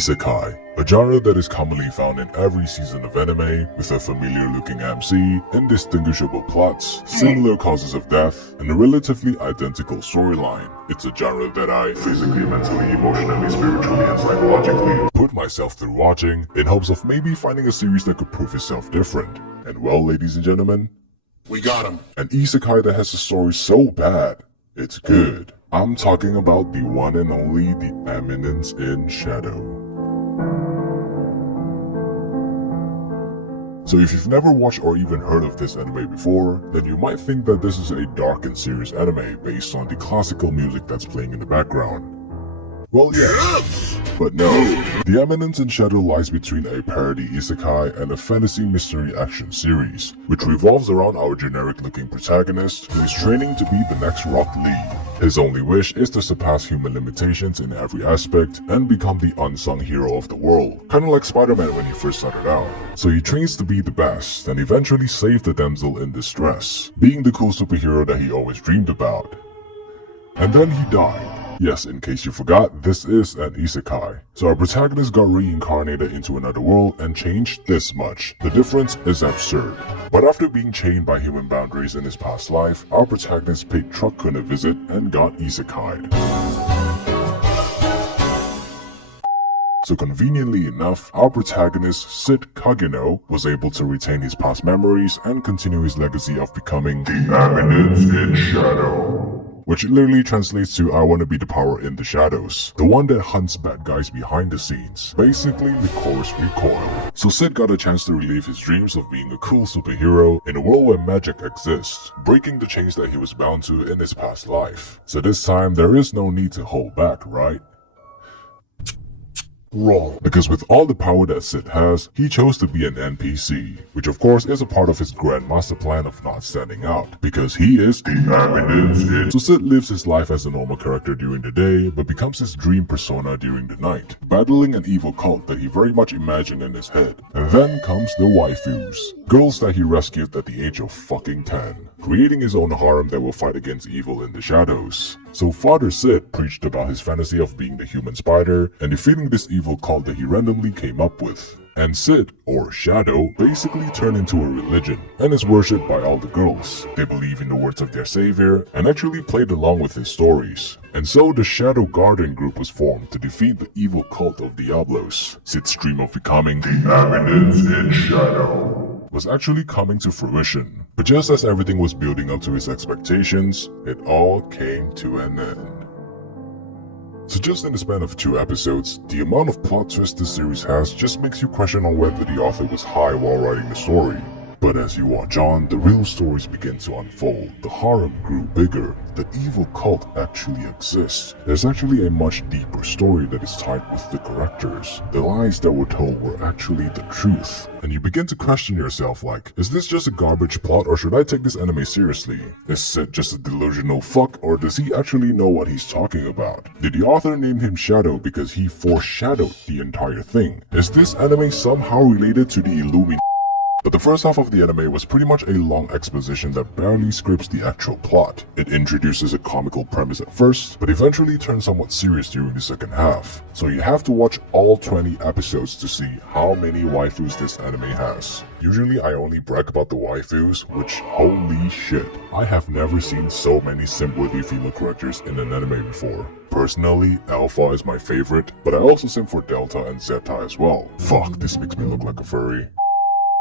Isekai, a genre that is commonly found in every season of anime, with a familiar-looking MC, indistinguishable plots, similar causes of death, and a relatively identical storyline. It's a genre that I physically, mentally, emotionally, spiritually, and psychologically put myself through watching in hopes of maybe finding a series that could prove itself different. And well, ladies and gentlemen, we got him. An isekai that has a story so bad, it's good. I'm talking about the one and only The Eminence in Shadow. So if you've never watched or even heard of this anime before, then you might think that this is a dark and serious anime based on the classical music that's playing in the background. Well, yes, but no. The Eminence in Shadow lies between a parody isekai and a fantasy mystery action series, which revolves around our generic-looking protagonist who is training to be the next Rock Lee. His only wish is to surpass human limitations in every aspect and become the unsung hero of the world, kinda like Spider-Man when he first started out. So he trains to be the best and eventually save the damsel in distress, being the cool superhero that he always dreamed about. And then he died. Yes, in case you forgot, this is an isekai. So our protagonist got reincarnated into another world and changed this much. The difference is absurd. But after being chained by human boundaries in his past life, our protagonist paid Truck-kun a visit and got isekai'd. So conveniently enough, our protagonist, Cid Kagenou, was able to retain his past memories and continue his legacy of becoming the Eminence in Shadow. Which literally translates to I want to be the power in the shadows. The one that hunts bad guys behind the scenes. Basically the chorus recoil. So Cid got a chance to relive his dreams of being a cool superhero in a world where magic exists, breaking the chains that he was bound to in his past life. So this time there is no need to hold back, right? Wrong. Because with all the power that Cid has, he chose to be an NPC, which of course is a part of his grand master plan of not standing out, because he is the Eminence. So Cid lives his life as a normal character during the day, but becomes his dream persona during the night, battling an evil cult that he very much imagined in his head. And then comes the waifus, girls that he rescued at the age of fucking 10, creating his own harem that will fight against evil in the shadows. So Father Cid preached about his fantasy of being the human spider and defeating this evil cult that he randomly came up with. And Cid, or Shadow, basically turned into a religion and is worshipped by all the girls. They believe in the words of their savior and actually played along with his stories. And so the Shadow Garden group was formed to defeat the evil Cult of Diablos. Cid's dream of becoming the Eminence in Shadow was actually coming to fruition. But just as everything was building up to his expectations, it all came to an end. So just in the span of 2 episodes, the amount of plot twists this series has just makes you question on whether the author was high while writing the story. But as you watch on, the real stories begin to unfold. The harem grew bigger. The evil cult actually exists. There's actually a much deeper story that is tied with the characters. The lies that were told were actually the truth. And you begin to question yourself like, is this just a garbage plot or should I take this anime seriously? Is Cid just a delusional fuck or does he actually know what he's talking about? Did the author name him Shadow because he foreshadowed the entire thing? Is this anime somehow related to the Illuminati? But the first half of the anime was pretty much a long exposition that barely scripts the actual plot. It introduces a comical premise at first, but eventually turns somewhat serious during the second half. So you have to watch all 20 episodes to see how many waifus this anime has. Usually I only brag about the waifus, which holy shit. I have never seen so many sim-worthy female characters in an anime before. Personally, Alpha is my favorite, but I also sim for Delta and Zeta as well. Fuck, this makes me look like a furry.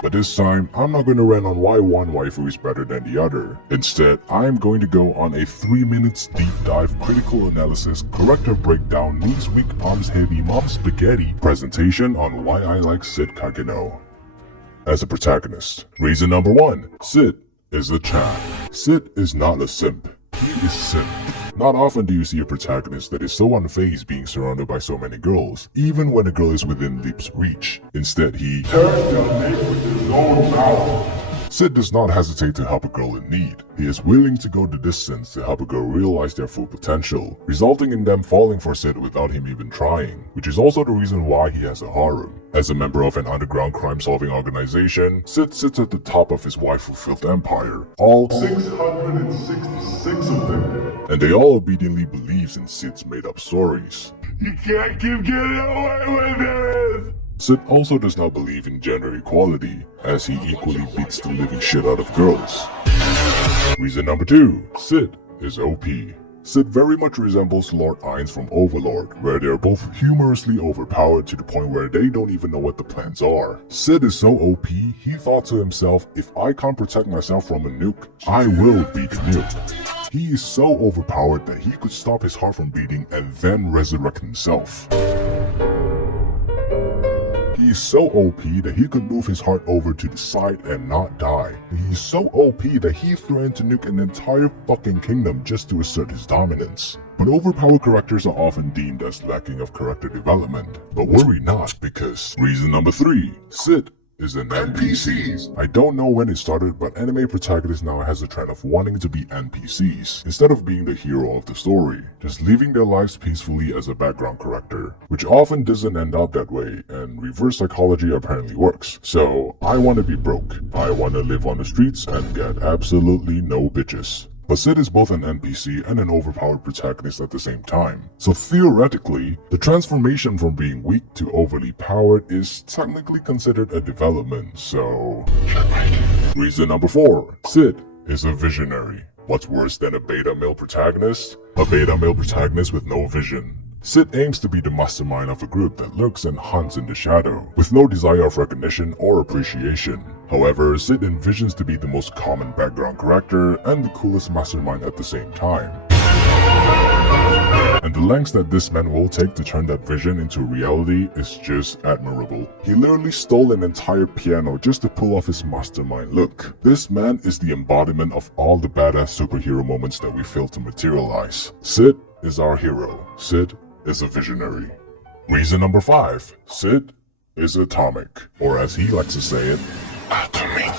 But this time, I'm not going to rant on why one waifu is better than the other. Instead, I'm going to go on a 3 minutes deep dive critical analysis, character breakdown, knees weak, arms heavy, mom spaghetti presentation on why I like Cid Kagenou. As a protagonist, reason number 1, Cid is a Chan. Cid is not a simp, he is simp. Not often do you see a protagonist that is so unfazed being surrounded by so many girls, even when a girl is within leap's reach. Instead, he turns their neck with his own mouth. Cid does not hesitate to help a girl in need. He is willing to go the distance to help a girl realize their full potential, resulting in them falling for Cid without him even trying, which is also the reason why he has a harem. As a member of an underground crime-solving organization, Cid sits at the top of his waifu-filled empire, all 666 of them, and they all obediently believes in Cid's made-up stories. You can't keep getting away with it! Cid also does not believe in gender equality, as he equally beats the living shit out of girls. Reason number 2. Cid is OP. Cid very much resembles Lord Ainz from Overlord, where they are both humorously overpowered to the point where they don't even know what the plans are. Cid is so OP, he thought to himself, if I can't protect myself from a nuke, I will beat the nuke. He is so overpowered that he could stop his heart from beating and then resurrect himself. He's so OP that he could move his heart over to the side and not die. He's so OP that he threatened to nuke an entire fucking kingdom just to assert his dominance. But overpowered characters are often deemed as lacking of character development. But worry not, because reason number 3, Cid is an NPCs. I don't know when it started, but anime protagonists now has a trend of wanting to be NPCs, instead of being the hero of the story, just living their lives peacefully as a background character, which often doesn't end up that way, and reverse psychology apparently works. So, I want to be broke, I want to live on the streets and get absolutely no bitches. But Cid is both an NPC and an overpowered protagonist at the same time. So theoretically, the transformation from being weak to overly powered is technically considered a development, so... Reason number 4. Cid is a visionary. What's worse than a beta male protagonist? A beta male protagonist with no vision. Cid aims to be the mastermind of a group that lurks and hunts in the shadow, with no desire of recognition or appreciation. However, Cid envisions to be the most common background character and the coolest mastermind at the same time. And the lengths that this man will take to turn that vision into reality is just admirable. He literally stole an entire piano just to pull off his mastermind look. This man is the embodiment of all the badass superhero moments that we fail to materialize. Cid is our hero. Cid is a visionary. Reason number 5. Cid is atomic, or as he likes to say it, atomic.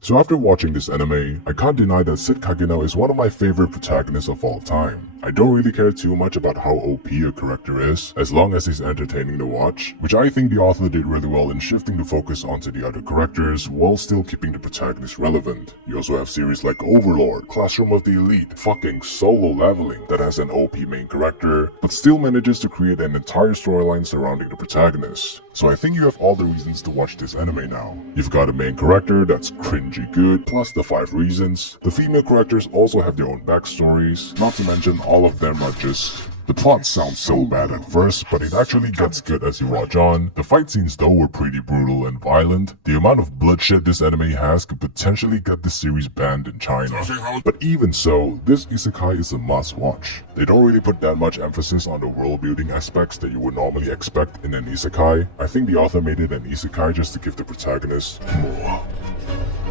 So after watching this anime, I can't deny that Cid Kagenou is one of my favorite protagonists of all time. I don't really care too much about how OP a character is, as long as he's entertaining to watch, which I think the author did really well in shifting the focus onto the other characters while still keeping the protagonist relevant. You also have series like Overlord, Classroom of the Elite, fucking Solo Leveling that has an OP main character, but still manages to create an entire storyline surrounding the protagonist. So I think you have all the reasons to watch this anime now. You've got a main character that's cringy good, plus the 5 reasons. The female characters also have their own backstories, not to mention all of them are just... The plot sounds so bad at first, but it actually gets good as you watch on. The fight scenes though were pretty brutal and violent. The amount of bloodshed this anime has could potentially get this series banned in China. But even so, this isekai is a must watch. They don't really put that much emphasis on the world building aspects that you would normally expect in an isekai. I think the author made it an isekai just to give the protagonist more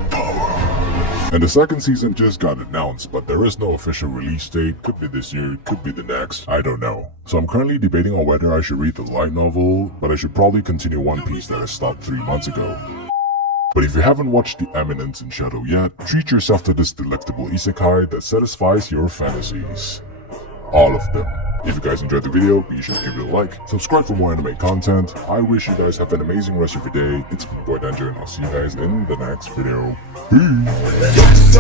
power. And the second season just got announced, but there is no official release date. Could be this year, could be the next, I don't know. So I'm currently debating on whether I should read the light novel, but I should probably continue One Piece that I stopped 3 months ago. But if you haven't watched the Eminence in Shadow yet, treat yourself to this delectable isekai that satisfies your fantasies. All of them. If you guys enjoyed the video, be sure to give it a like, subscribe for more anime content. I wish you guys have an amazing rest of your day. It's my boy Danger, and I'll see you guys in the next video. Peace!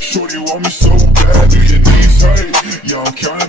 Shorty want me so bad, do your knees hurt? Yo, I'm counting